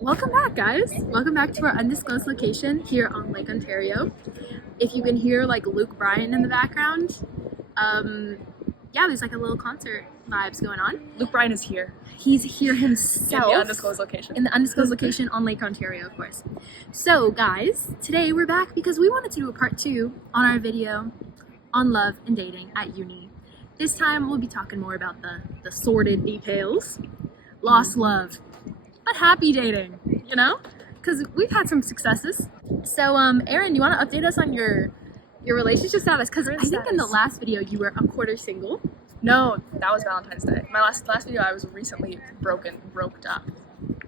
Welcome back, guys. Welcome back to our undisclosed location here on Lake Ontario. If you can hear like Luke Bryan in the background, yeah, there's like a little concert vibes going on. Luke Bryan is here. He's here himself. In the undisclosed location. In the undisclosed location on Lake Ontario, of course. So, guys, today we're back because we wanted to do a part 2 on our video on love and dating at uni. This time we'll be talking more about the sordid details, lost love, but happy dating, you know? Because we've had some successes. So, Erin, you want to update us on your relationship status? Because I think in the last video you were a quarter single. No, that was Valentine's Day. My last video I was recently broken up.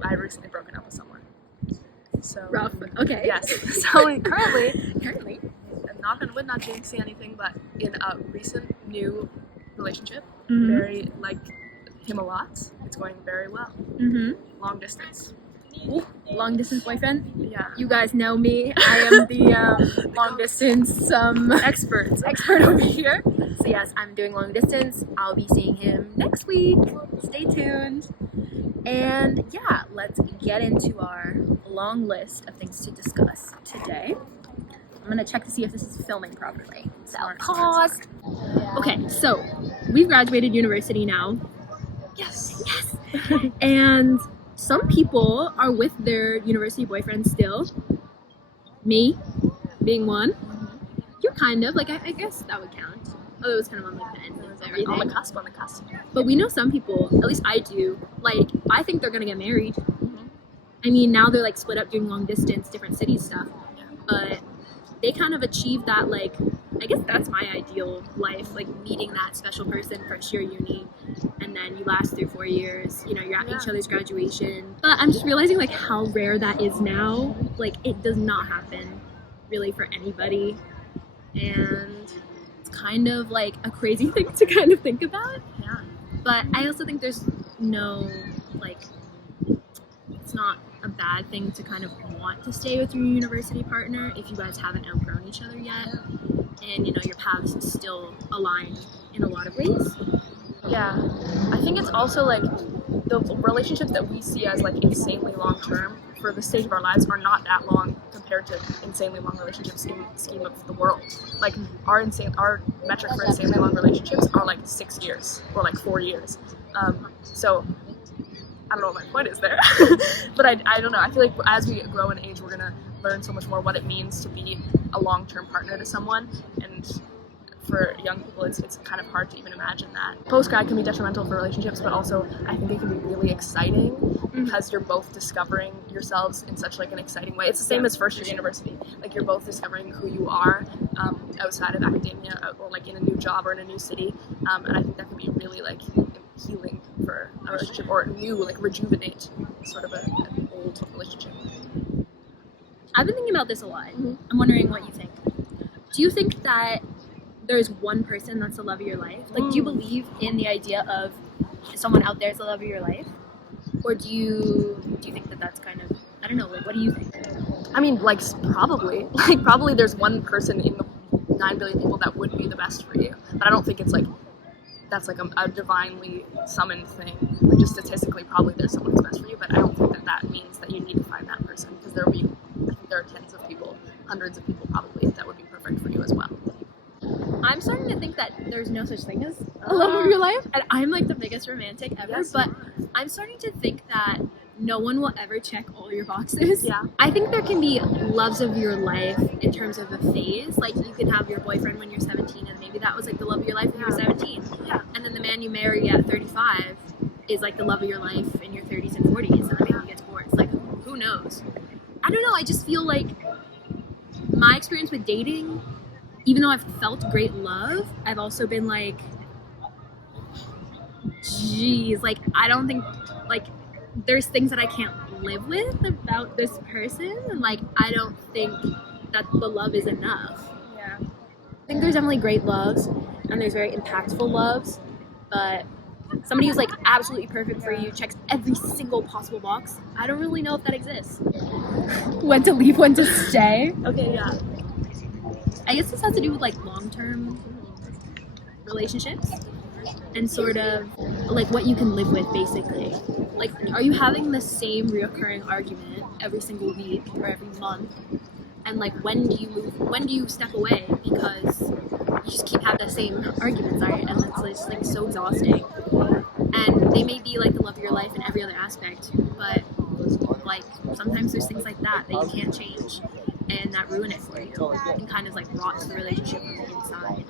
I had recently broken up with someone. So Rough. Okay. Yes. So currently, I'm not gonna not jinxing anything, but in a recent new relationship, very like him a lot. It's going very well. Long distance. Ooh, long distance boyfriend? Yeah. You guys know me. I am the long distance expert over here. So yes, I'm doing long distance. I'll be seeing him next week. Stay tuned. And yeah, let's get into our long list of things to discuss today. I'm gonna check to see if this is filming properly. So pause. Okay, so we've graduated university now. Yes. And some people are with their university boyfriend still. Me being one. You're kind of, like, I guess that would count. Although it was kind of on like the end of everything. On the cusp. But we know some people, at least I do, like, I think they're gonna get married. I mean, now they're like split up doing long distance, different cities stuff. But they kind of achieved that, like, I guess that's my ideal life, like meeting that special person first year uni, and then you last through 4 years, you know, you're at each other's graduation. But I'm just realizing like how rare that is now. Like, it does not happen really for anybody, and it's kind of like a crazy thing to kind of think about. Yeah. But I also think there's no, like, it's not a bad thing to kind of want to stay with your university partner if you guys haven't outgrown each other yet, and you know your paths still align in a lot of ways. Yeah, I think it's also like the relationships that we see as like insanely long term for the stage of our lives are not that long compared to insanely long relationships in the scheme of the world. Like our metric for insanely long relationships are like 6 years or like 4 years. So I don't know what my point is there, but I don't know. I feel like as we grow in age, we're gonna learn so much more what it means to be a long-term partner to someone, and for young people, it's kind of hard to even imagine that. Post-grad can be detrimental for relationships, but also I think it can be really exciting because you're both discovering yourselves in such like an exciting way. It's the same as first year university. Like you're both discovering who you are outside of academia or like in a new job or in a new city, and I think that can be really like healing for a relationship, or new, like rejuvenate sort of an old relationship. I've been thinking about this a lot. I'm wondering what you think. Do you think that there's one person that's the love of your life? Like, do you believe in the idea of someone out there is the love of your life? Or do you think that that's kind of, I don't know, like, what do you think? I mean, like, probably there's one person in the 9 billion people that would be the best for you. But I don't think it's like, that's like a divinely summoned thing. Like, just statistically, probably there's someone who's best for you, but I don't think that means that you need to find that person, because I think there are tens of people, hundreds of people probably, that would be perfect for you as well. I'm starting to think that there's no such thing as a love of your life, and I'm like the biggest romantic ever, but I'm starting to think that no one will ever check all your boxes. Yeah. I think there can be loves of your life in terms of a phase. Like, you can have your boyfriend when you're 17, and maybe that was like the love of your life when you were 17. Yeah. And then the man you marry at 35 is like the love of your life in your 30s and 40s, and then maybe you get divorced. Like, who knows? I don't know, I just feel like my experience with dating, even though I've felt great love, I've also been like, geez, like, I don't think, like, there's things that I can't live with about this person, and like, I don't think that the love is enough. Yeah. I think there's definitely great loves, and there's very impactful loves, but somebody who's like absolutely perfect for you, checks every single possible box, I don't really know if that exists. When to leave, when to stay. Okay, yeah. I guess this has to do with like long-term relationships. and sort of like what you can live with, basically. Like, are you having the same reoccurring argument every single week or every month? And like, when do you step away because you just keep having the same arguments, right? And it's just like so exhausting. And they may be like the love of your life in every other aspect, but like sometimes there's things like that you can't change, and that ruin it for you and kind of like rots the relationship from the inside.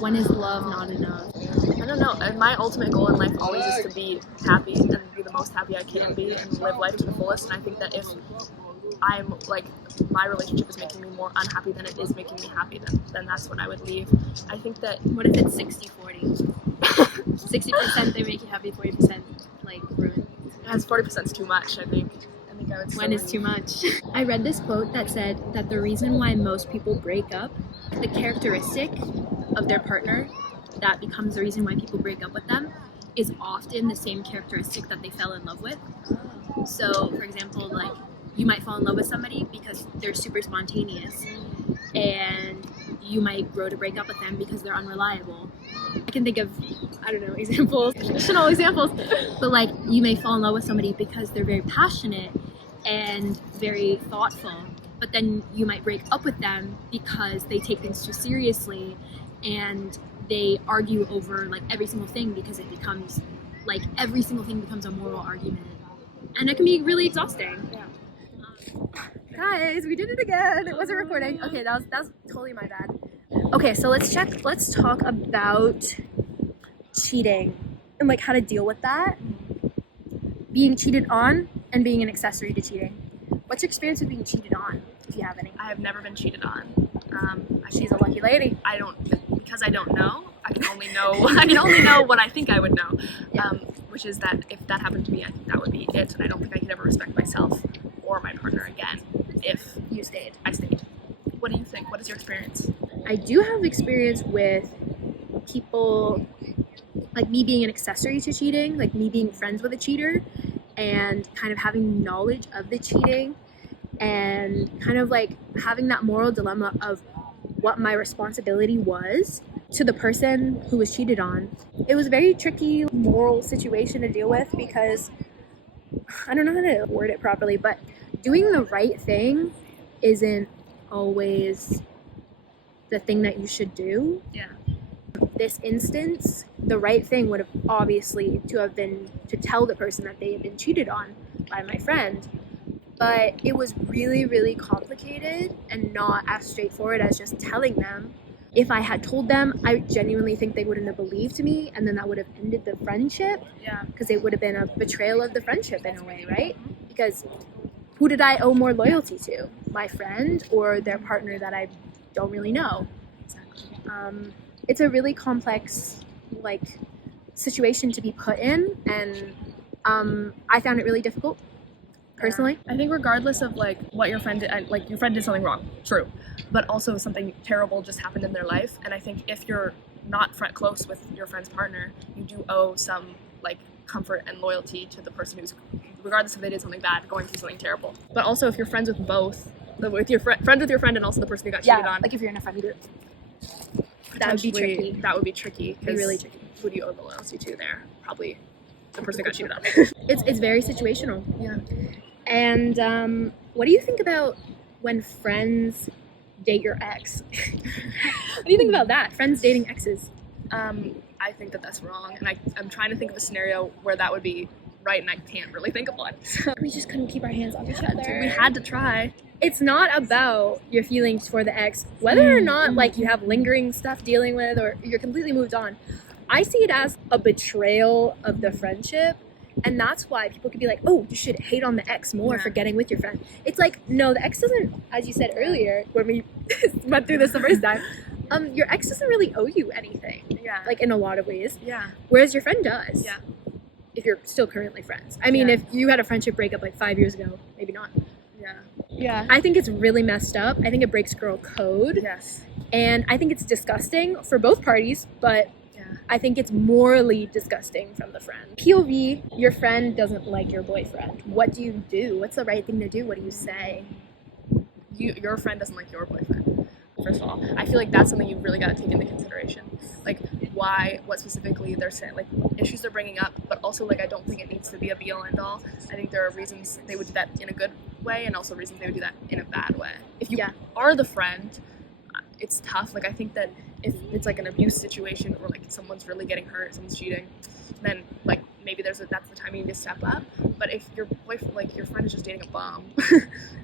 When is love not enough? I don't know. And my ultimate goal in life always is to be happy and be the most happy I can be and live life to the fullest. And I think that if I'm like, my relationship is making me more unhappy than it is making me happy, then that's when I would leave. I think that, what if it's 60-40? 60% they make you happy, 40% like ruin. As 40% is too much, I think I would When is too much? I read this quote that said that the reason why most people break up, the characteristic of their partner that becomes the reason why people break up with them, is often the same characteristic that they fell in love with. So, for example, like, you might fall in love with somebody because they're super spontaneous, and you might grow to break up with them because they're unreliable. I can think of, I don't know, examples, fictional examples, but like, you may fall in love with somebody because they're very passionate and very thoughtful, but then you might break up with them because they take things too seriously and they argue over like every single thing, because it becomes like every single thing becomes a moral argument, and it can be really exhausting. Yeah. Guys, we did it again. It wasn't recording. Okay, that was totally my bad. Okay, so let's talk about cheating and like how to deal with that. Being cheated on and being an accessory to cheating. What's your experience with being cheated on, if you have any? I have never been cheated on. She's a lucky lady. I don't know. I can only know what I think I would know. Which is that if that happened to me, I think that would be it, and I don't think I could ever respect myself or my partner again if I stayed. What do you think? What is your experience? I do have experience with people, like me being an accessory to cheating, like me being friends with a cheater and kind of having knowledge of the cheating and kind of like having that moral dilemma of what my responsibility was to the person who was cheated on. It was a very tricky moral situation to deal with because I don't know how to word it properly, but doing the right thing isn't always the thing that you should do. Yeah. This instance, the right thing would have obviously to have been to tell the person that they had been cheated on by my friend. But it was really, really complicated and not as straightforward as just telling them. If I had told them, I genuinely think they wouldn't have believed me, and then that would have ended the friendship. Yeah. Because it would have been a betrayal of the friendship in a way, right? Because who did I owe more loyalty to? My friend or their partner that I don't really know? Exactly. It's a really complex, like, situation to be put in, and I found it really difficult, personally. I think regardless of like what your friend did, like your friend did something wrong, true, but also something terrible just happened in their life, and I think if you're not close with your friend's partner, you do owe some like comfort and loyalty to the person who's, regardless if they did something bad, going through something terrible. But also if you're friends with both, with your friends with your friend and also the person who got cheated on. Like if you're in a friend group. That would be tricky. That would be tricky. Be really tricky. Who do you owe the loyalty to there? Probably the person who got cheated on. It's very situational. Yeah. And what do you think about when friends date your ex? What do you think about that? Friends dating exes? I think that that's wrong, and I'm trying to think of a scenario where that would be right, and I can't really think of one. So. We just couldn't keep our hands off each other. We had to try. It's not about your feelings for the ex, whether or not like you have lingering stuff dealing with or you're completely moved on. I see it as a betrayal of the friendship, and that's why people could be like, oh, you should hate on the ex more for getting with your friend. It's like, no, the ex doesn't, as you said earlier when we went through this the first time, your ex doesn't really owe you anything. Yeah. Like in a lot of ways. Yeah. Whereas your friend does. Yeah. If you're still currently friends. I mean, if you had a friendship breakup like 5 years ago, maybe not. Yeah. Yeah. I think it's really messed up. I think it breaks girl code. Yes. And I think it's disgusting for both parties, but I think it's morally disgusting from the friend. POV, your friend doesn't like your boyfriend. What do you do? What's the right thing to do? What do you say? Your friend doesn't like your boyfriend. first of all. I feel like that's something you really got to take into consideration. Like, what specifically they're saying, like, issues they're bringing up, but also, like, I don't think it needs to be a be-all, end-all. I think there are reasons they would do that in a good way and also reasons they would do that in a bad way. If you are the friend, it's tough. Like, I think that if it's, like, an abuse situation or, like, someone's really getting hurt, someone's cheating, then, like, maybe that's the time you need to step up. But if your boyfriend, like, your friend is just dating a bum,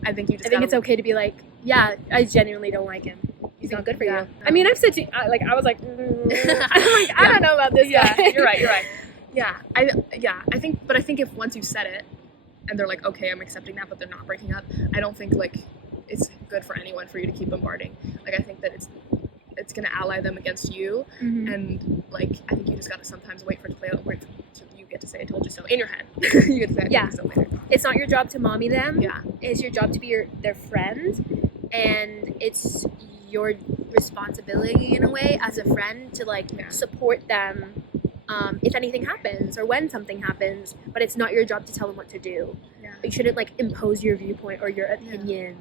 I think it's okay to be like, yeah, I genuinely don't like him. He's not good for you. No. I mean, I've said to, like, I was like, I'm like, I don't know about this guy. You're right. Yeah, I think if once you said it, and they're like, okay, I'm accepting that, but they're not breaking up, I don't think, like, it's good for anyone for you to keep bombarding. Like, I think that it's gonna ally them against you, and, like, I think you just gotta sometimes wait for it to play out, wait till you get to say I told you so in your head. You get to say I told you so later. It's not your job to mommy them. Yeah. It's your job to be their friend, and it's your responsibility in a way as a friend to, like, support them if anything happens or when something happens, but it's not your job to tell them what to do. You shouldn't, like, impose your viewpoint or your opinion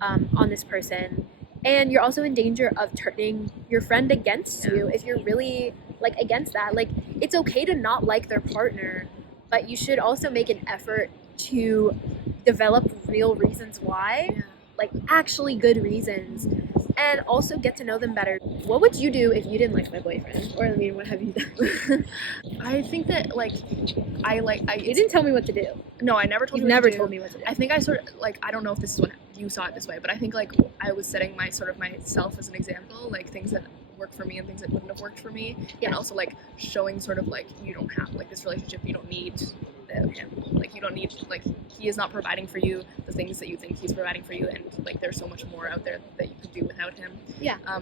on this person. And you're also in danger of turning your friend against you if you're really, like, against that. Like, it's okay to not like their partner, but you should also make an effort to develop real reasons why, like, actually good reasons, and also get to know them better. What would you do if you didn't like my boyfriend? Or, I mean, what have you done? I think that, like, you didn't tell me what to do. No, I never told you. You've never told me what to do. I think I sort of, like, I don't know if this is what you saw it this way, but I think, like, I was setting myself as an example, like, things that work for me and things that wouldn't have worked for me, and also, like, showing sort of, like, you don't have, like, this relationship, you don't need him. Like, you don't need, like, he is not providing for you the things that you think he's providing for you, and, like, there's so much more out there that you could do without him.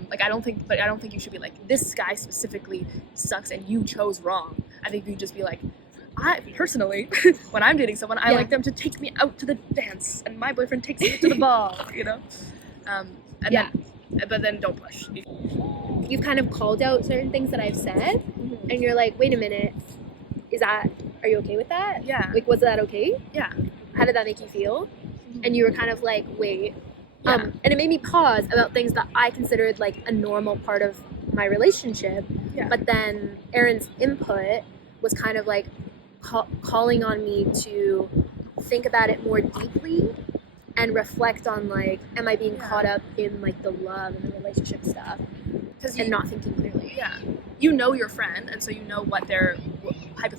Like, I don't think you should be like, this guy specifically sucks and you chose wrong. I think you just be like, I personally, when I'm dating someone, I like them to take me out to the dance, and my boyfriend takes me to the ball, you know? But then don't push. You've kind of called out certain things that I've said, and you're like, wait a minute, are you okay with that? Yeah. Like, was that okay? Yeah. How did that make you feel? And you were kind of like, wait. And it made me pause about things that I considered, like, a normal part of my relationship. But then Erin's input was kind of like calling on me to think about it more deeply and reflect on, like, am I being caught up in, like, the love and the relationship stuff and not thinking clearly. You know your friend, and so you know what they're,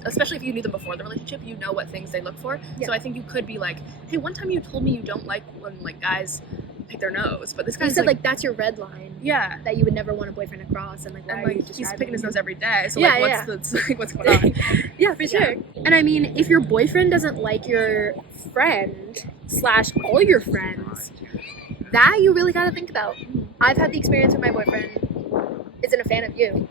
especially if you knew them before the relationship, you know what things they look for. So I think you could be like, hey, one time you told me you don't like when, like, guys pick their nose, but this guy said, like, that's your red line. That you would never want a boyfriend to cross, and, like, why are you just he's picking his nose every day, so what's going on? For sure. And I mean, if your boyfriend doesn't like your friend / all your friends, that you really got to think about. I've had the experience where my boyfriend isn't a fan of you.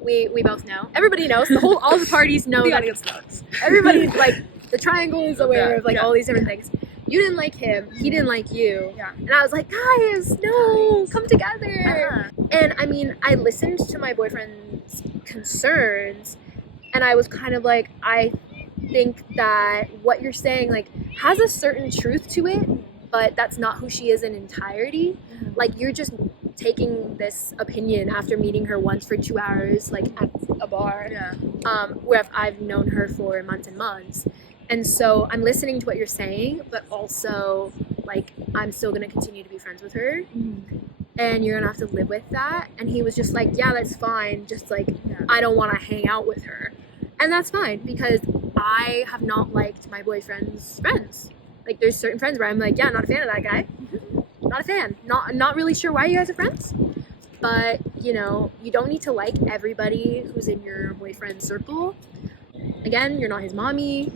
We both know. Everybody knows. All the parties know. The audience knows. Everybody's like, the triangle is aware of, like, all these different things. You didn't like him. He didn't like you. And I was like, guys, no, come together. And I mean, I listened to my boyfriend's concerns, and I was kind of like, I think that what you're saying, like, has a certain truth to it, but that's not who she is in entirety. Like, you're just taking this opinion after meeting her once for 2 hours, like, at a bar, where I've known her for months and months. And so I'm listening to what you're saying, but also, like, I'm still going to continue to be friends with her. And you're going to have to live with that. And he was just like, yeah, that's fine. Just, like, I don't want to hang out with her. And that's fine, because I have not liked my boyfriend's friends. Like, there's certain friends where I'm like, yeah, not a fan of that guy. Not a fan. Not really sure why you guys are friends. But, you know, you don't need to like everybody who's in your boyfriend's circle. Again, you're not his mommy.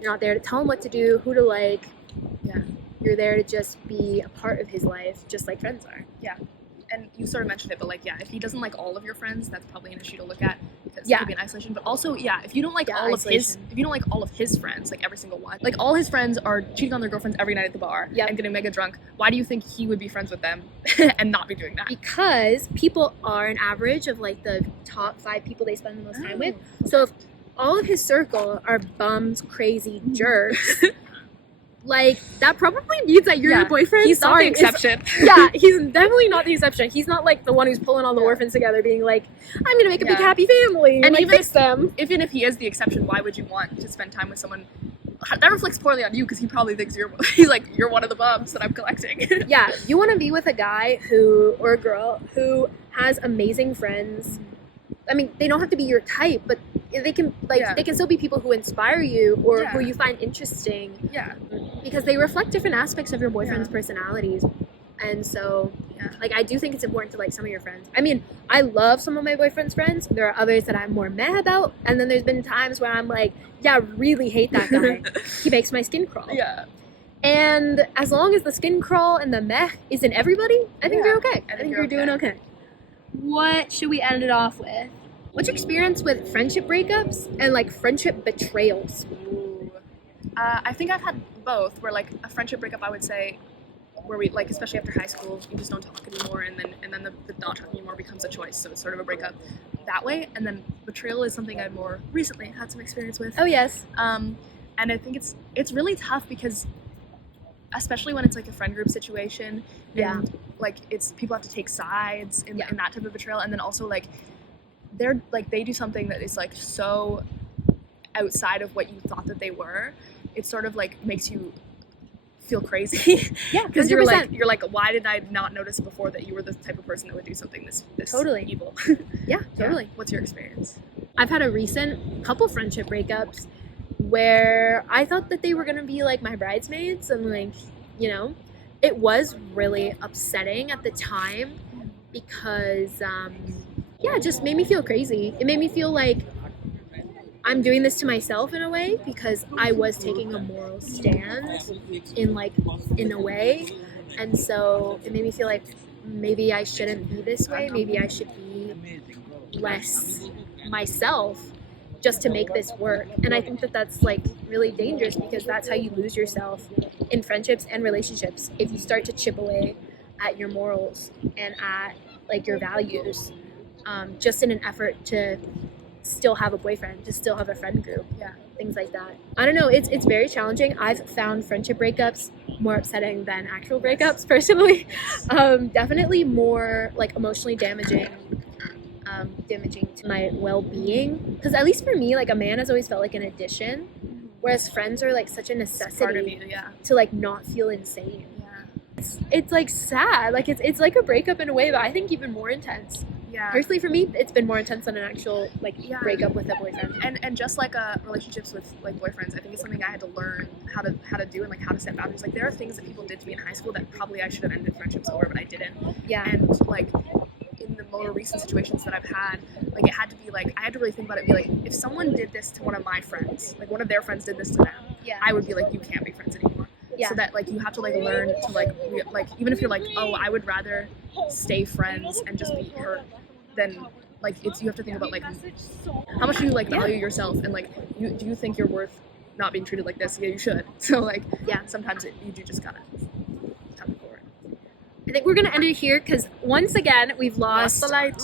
You're not there to tell him what to do, who to like. You're there to just be a part of his life, just like friends are. And you sort of mentioned it, but, like, if he doesn't like all of your friends, that's probably an issue to look at, because it could be an isolation. But also, if you don't like all of his friends, like, every single one, like, all his friends are cheating on their girlfriends every night at the bar and getting mega drunk, why do you think he would be friends with them and not be doing that? Because people are an average of, like, the top 5 people they spend the most time with. So if all of his circle are bums, crazy jerks, like that probably means that you're the boyfriend. He's not the exception. Yeah, he's definitely not the exception. He's not like the one who's pulling all the orphans together, being like, "I'm gonna make a big happy family," and like, even fix them. Even if he is the exception, why would you want to spend time with someone? That reflects poorly on you because he probably thinks he's like, you're one of the bums that I'm collecting. Yeah, you want to be with a guy or a girl who has amazing friends. I mean, they don't have to be your type, but they can they can still be people who inspire you or who you find interesting. Yeah, because they reflect different aspects of your boyfriend's personalities. And so, like, I do think it's important to like some of your friends. I mean, I love some of my boyfriend's friends. There are others that I'm more meh about. And then there's been times where I'm like, yeah, I really hate that guy. He makes my skin crawl. Yeah. And as long as the skin crawl and the meh isn't everybody, I think you're okay. I think you're doing okay. What should we end it off with? What's your experience with friendship breakups and like friendship betrayals? Ooh. I think I've had both, where like a friendship breakup, I would say, where we like, especially after high school, you just don't talk anymore, and then the not talking anymore becomes a choice, so it's sort of a breakup that way. And then betrayal is something I've more recently had some experience with. Oh yes. And I think it's really tough because, especially when it's like a friend group situation, and like it's people have to take sides in that type of betrayal, and then also like they do something that is like so outside of what you thought that they were. It sort of like makes you feel crazy. Yeah, because you're like, why did I not notice before that you were the type of person that would do something this totally evil? Yeah, totally. Yeah. What's your experience? I've had a recent couple friendship breakups where I thought that they were gonna be like my bridesmaids, and like, you know, it was really upsetting at the time because it just made me feel crazy. It made me feel like I'm doing this to myself in a way because I was taking a moral stand in a way, and so it made me feel like maybe I shouldn't be this way. Maybe I should be less myself just to make this work. And I think that that's like really dangerous because that's how you lose yourself in friendships and relationships, if you start to chip away at your morals and at like your values, just in an effort to still have a boyfriend, to still have a friend group, things like that. I don't know, it's very challenging. I've found friendship breakups more upsetting than actual breakups personally. Definitely more like emotionally damaging to my well-being, because at least for me, like, a man has always felt like an addition, whereas friends are like such a necessity part of you, to like not feel insane. It's like sad, like it's like a breakup in a way, but I think even more intense. Personally, for me, it's been more intense than an actual breakup with a boyfriend. And just like relationships with like boyfriends, I think it's something I had to learn how to do and like how to set boundaries. Like, there are things that people did to me in high school that probably I should have ended friendships over, but I didn't. And like in the more recent situations that I've had, like, it had to be like, I had to really think about it and be like, if someone did this to one of my friends, like one of their friends did this to them, I would be like, you can't be friends anymore. So that like you have to like learn to like even if you're like, oh, I would rather stay friends and just be hurt, then like you have to think about like how much do you like value yourself, and like do you think you're worth not being treated like this? Yeah, you should. So like sometimes you do just gotta have it forward. I think we're gonna end it here because once again we've lost the light.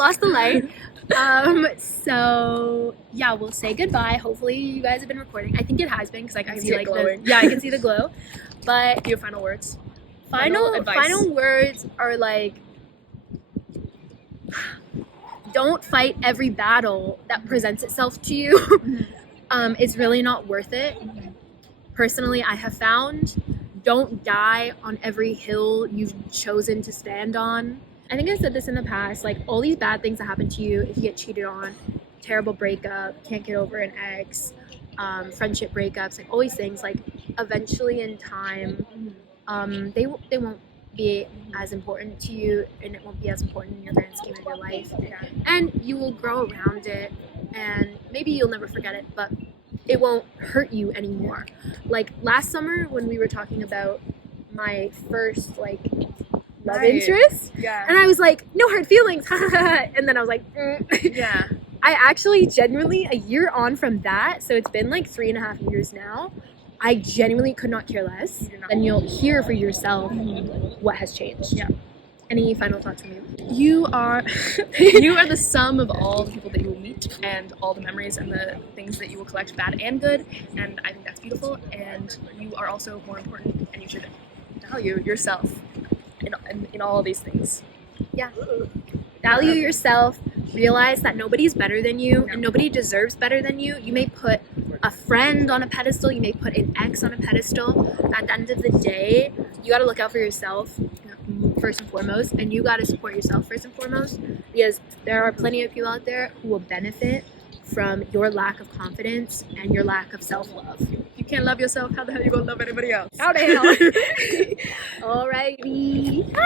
So yeah, we'll say goodbye. Hopefully you guys have been recording. I think it has been because I can see like glowing. I can see the glow. But do you have final words? Final words are like, don't fight every battle that presents itself to you. It's really not worth it. Personally, I have found, don't die on every hill you've chosen to stand on. I think I've said this in the past, like, all these bad things that happen to you, if you get cheated on, terrible breakup, can't get over an ex, friendship breakups, like all these things, like, eventually in time, they won't be as important to you, and it won't be as important in your grand scheme of your life. And you will grow around it, and maybe you'll never forget it, but it won't hurt you anymore. Like last summer when we were talking about my first like love interest, and I was like, no hard feelings, and then I was like, I actually genuinely, a year on from that, so it's been like 3.5 years now, I genuinely could not care less, and you'll hear for yourself what has changed. Any final thoughts from you? You are you are the sum of all the people that you will meet and all the memories and the things that you will collect, bad and good, and I think that's beautiful. And you are also more important, and you should value yourself in all of these things. Yeah. Value yourself. Realize that nobody's better than you, and nobody deserves better than you. You may put a friend on a pedestal, you may put an ex on a pedestal. At the end of the day, you got to look out for yourself first and foremost, and you got to support yourself first and foremost, because there are plenty of people out there who will benefit from your lack of confidence and your lack of self-love. If you can't love yourself, how the hell you gonna love anybody else? How the hell? Alrighty.